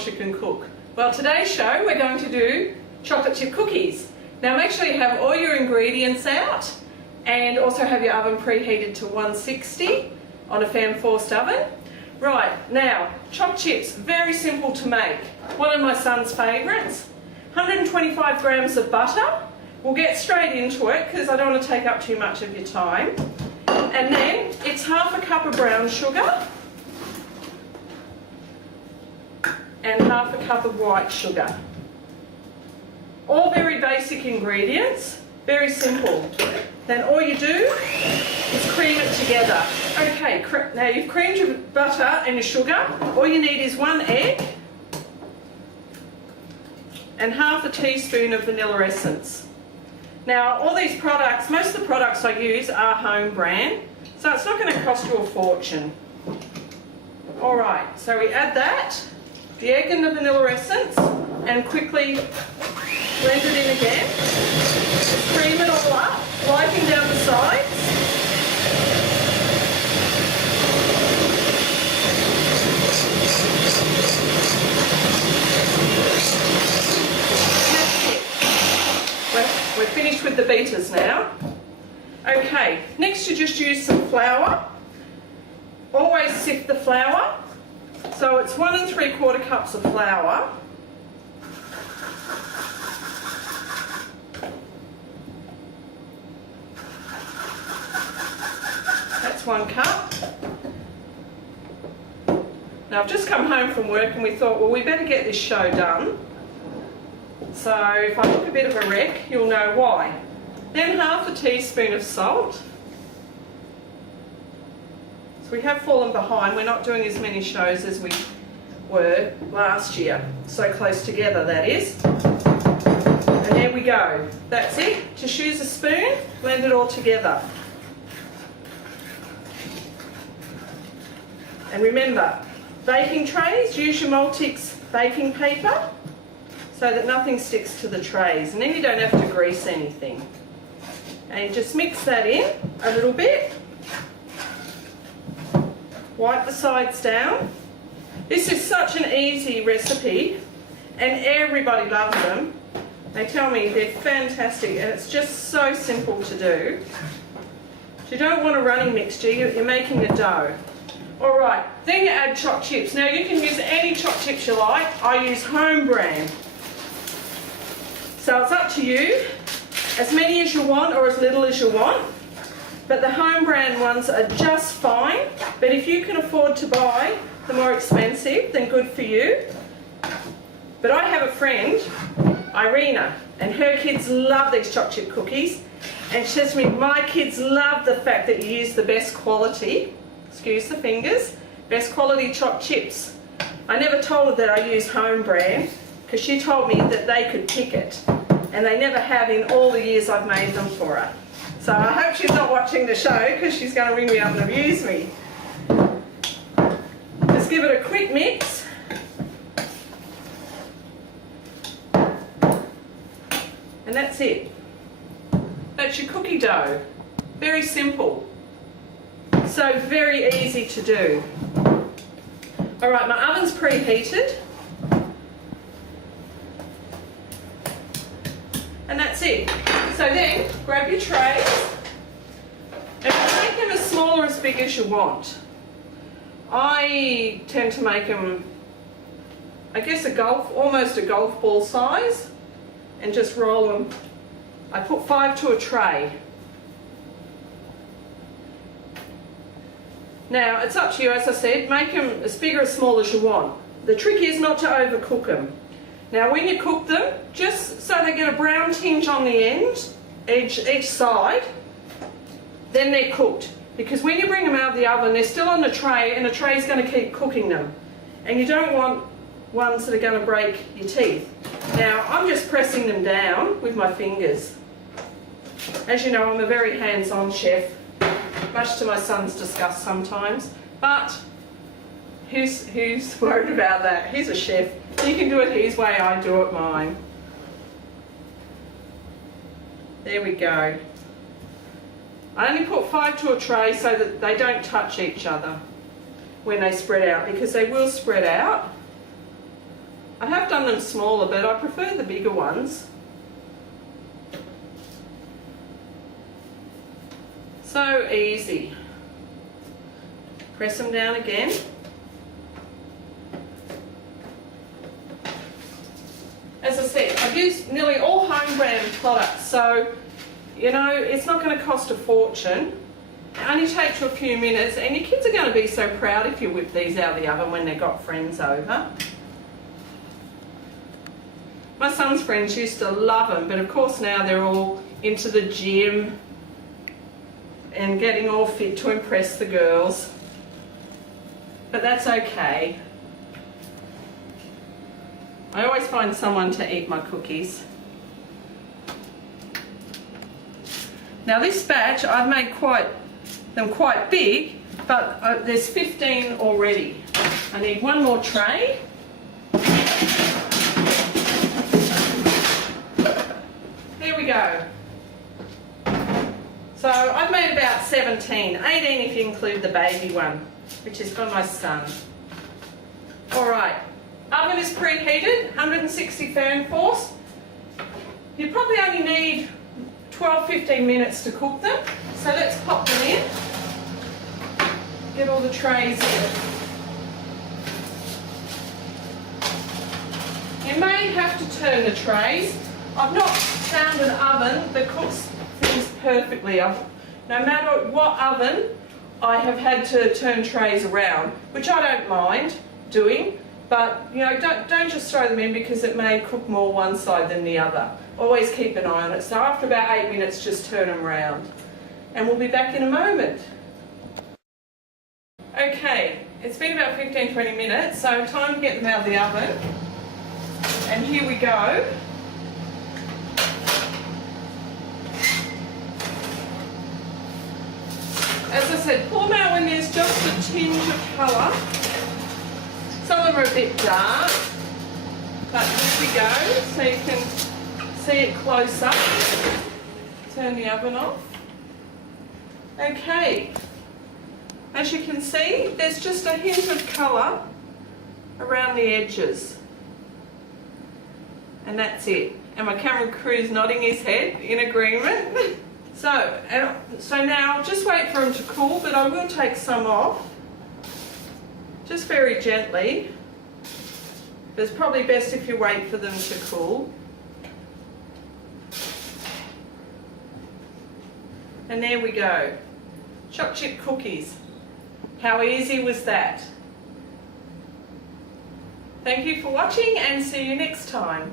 else you can cook. Well, today's show we're going to do chocolate chip cookies. Now make sure you have all your ingredients out and also have your oven preheated to 160 on a fan forced oven. Right, now choc chips, very simple to make. One of my son's favourites. 125 grams of butter. We'll get straight into it because I don't want to take up too much of your time. And then it's half a cup of brown sugar and half a cup of white sugar. All very basic ingredients, very simple. Then all you do is cream it together. Okay, now you've creamed your butter and your sugar. All you need is 1 egg and half a teaspoon of vanilla essence. Now all these products, most of the products I use are home brand, so it's not going to cost you a fortune. Alright, so we add that, the egg and the vanilla essence, and quickly blend it in again. Just cream it all up, wiping down the sides. We're finished with the beaters now. Okay, next you just use some flour. Always sift the flour. So it's 1 3/4 cups of flour. That's 1 cup. Now I've just come home from work and we thought, well, we better get this show done. So if I look a bit of a wreck, you'll know why. Then half a teaspoon of salt. So we have fallen behind. We're not doing as many shows as we were last year. So close together, that is. And there we go. That's it. Just use a spoon, blend it all together. And remember, baking trays, use your Multix baking paper so that nothing sticks to the trays, and then you don't have to grease anything. And just mix that in a little bit. Wipe the sides down. This is such an easy recipe and everybody loves them. They tell me they're fantastic and it's just so simple to do. You don't want a running mixture, you're making a dough. Alright, then you add choc chips. Now you can use any choc chips you like. I use home brand. So it's up to you, as many as you want or as little as you want. But the home brand ones are just fine. But if you can afford to buy the more expensive, then good for you. But I have a friend, Irina, and her kids love these choc chip cookies. And she says to me, my kids love the fact that you use the best quality, excuse the fingers, best quality choc chips. I never told her that I use home brand because she told me that they could pick it. And they never have in all the years I've made them for her. So I hope she's not watching the show because she's going to ring me up and abuse me. Just give it a quick mix. And that's it. That's your cookie dough. Very simple. So very easy to do. Alright, my oven's preheated. And that's it. So then, grab your trays and make them as small or as big as you want. I tend to make them, I guess, almost a golf ball size, and just roll them. I put 5 to a tray. Now, it's up to you, as I said, make them as big or as small as you want. The trick is not to overcook them. Now when you cook them, just so they get a brown tinge on the end, each side, then they're cooked. Because when you bring them out of the oven, they're still on the tray and the tray is going to keep cooking them. And you don't want ones that are going to break your teeth. Now I'm just pressing them down with my fingers. As you know, I'm a very hands-on chef, much to my son's disgust sometimes, but who's worried about that? He's a chef. He can do it his way, I do it mine. There we go. I only put 5 to a tray so that they don't touch each other when they spread out, because they will spread out. I have done them smaller, but I prefer the bigger ones. So easy. Press them down again. As I said, I've used nearly all home brand products, so you know it's not going to cost a fortune. It only takes you a few minutes, and your kids are going to be so proud if you whip these out of the oven when they've got friends over. My son's friends used to love them, but of course now they're all into the gym and getting all fit to impress the girls. But that's okay. I always find someone to eat my cookies. Now this batch, I've made them quite big, but there's 15 already. I need one more tray. There we go. So I've made about 17, 18 if you include the baby one, which is for my son. Alright, oven is preheated, 160 fan force. You probably only need 12-15 minutes to cook them. So let's pop them in. Get all the trays in. You may have to turn the trays. I've not found an oven that cooks things perfectly. No matter what oven, I have had to turn trays around, which I don't mind doing, but you know, don't just throw them in because it may cook more one side than the other. Always keep an eye on it. So after about 8 minutes, just turn them around. And we'll be back in a moment. Okay, it's been about 15-20 minutes, so time to get them out of the oven. And here we go. As I said, pull them out when there's just a tinge of colour. Some of them are a bit dark, but here we go, so you can see it close up. Turn the oven off. Okay, as you can see, there's just a hint of colour around the edges. And that's it. And my camera crew's nodding his head in agreement. So now just wait for them to cool, but I will take some off. Just very gently. But it's probably best if you wait for them to cool. And there we go. Choc chip cookies. How easy was that? Thank you for watching and see you next time.